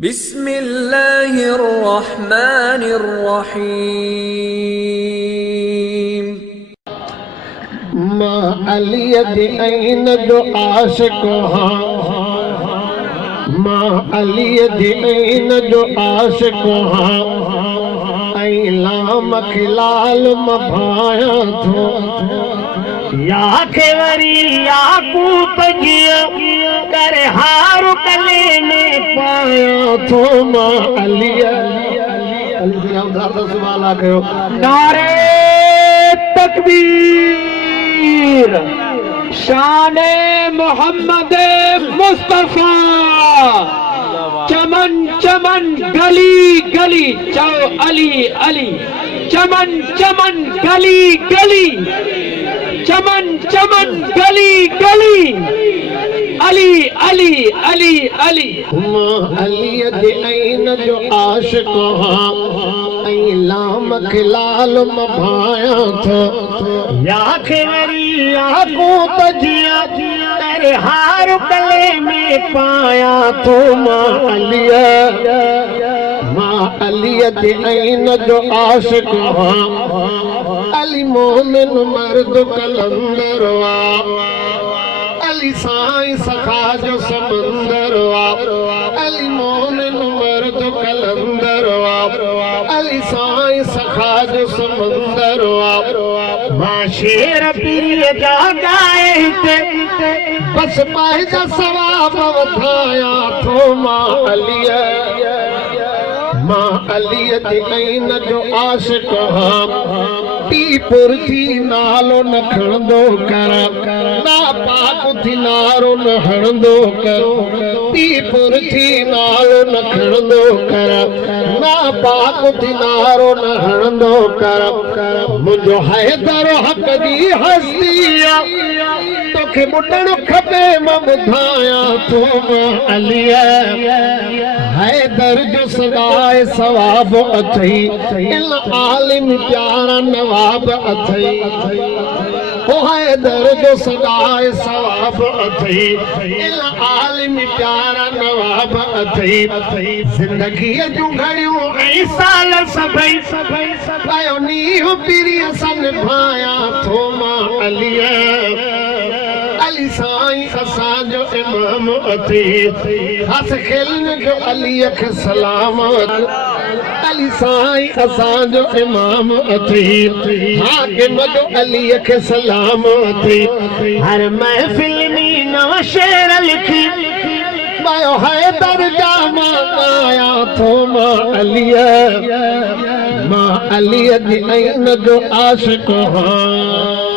बिस्मिल्लाहिर्रहमानिर्रहीम। मां अलीअ जे ऐन जो आशिक़ हां, मां अलीअ जे ऐन जो आशिक़ हां, ऐं लाम खे लाल मां भायां थो, या खे वरी याकूत जीअं करे हार गले में पायां थो। मां अलीअ सुभान कयो। नारे तकबीर, शाने मोहम्मद मुस्तफा। चमन चमन गली गली चो अली अली, चमन चमन गली गली, चमन चमन गली गली, अली अली अली अली। मां अलीअ जे ऐन जो आशिक़ हां, ऐं लाम खे लाल मां भायां थो, या खे वरी याकूत जीअं करे हार गले में पायां थो। मां अलीअ जे ऐन जो आशिक़ हां, अली मोमिन मर्द कलंदर वा, अली साईं सखा जो समंदर वा, अली मोमिन मर्द कलंदर वा, अली साईं सखा जो समंदर वा। मां शेर पीर जा गाए हिते बस पाए जा सवाब वधायां थो। मां अलीअ जे ऐन जो आशिक़ हां, पी पुर थी नालो न खणंदो कर, ना पाक थी नारो न हणंदो कर, पी पुर थी नालो न खणंदो कर, ना पाक थी नारो न हणंदो कर। मुंहिंजो हैदर हक़ जी हस्ती तोखे ॿुधणु खपे मां ॿुधायां थो। मां अलीअ हैदर जो सदाए सवाब अथई, इन आलिम प्यारा नवाब अथई, ओ हैदर जो सदाए सवाब अथई, इन आलिम प्यारा नवाब अथई। ज़िंदगीअ जूं घड़ियूं ऐं साल सभई पायो नींहुं पीरीअ सां निभायां थो। मां अलीअ अली साईं असांजो इमाम अथई, हस खेलनि जो अलीअ खे सलाम। अली साईं असांजो इमाम अथई, हाकिम जो अलीअ खे सलाम अथई। हर महफ़िल में नव शेर लिखी पायो हैदर जा मां आया थो। मां अलीअ जे ऐन जो आशिक़ हां।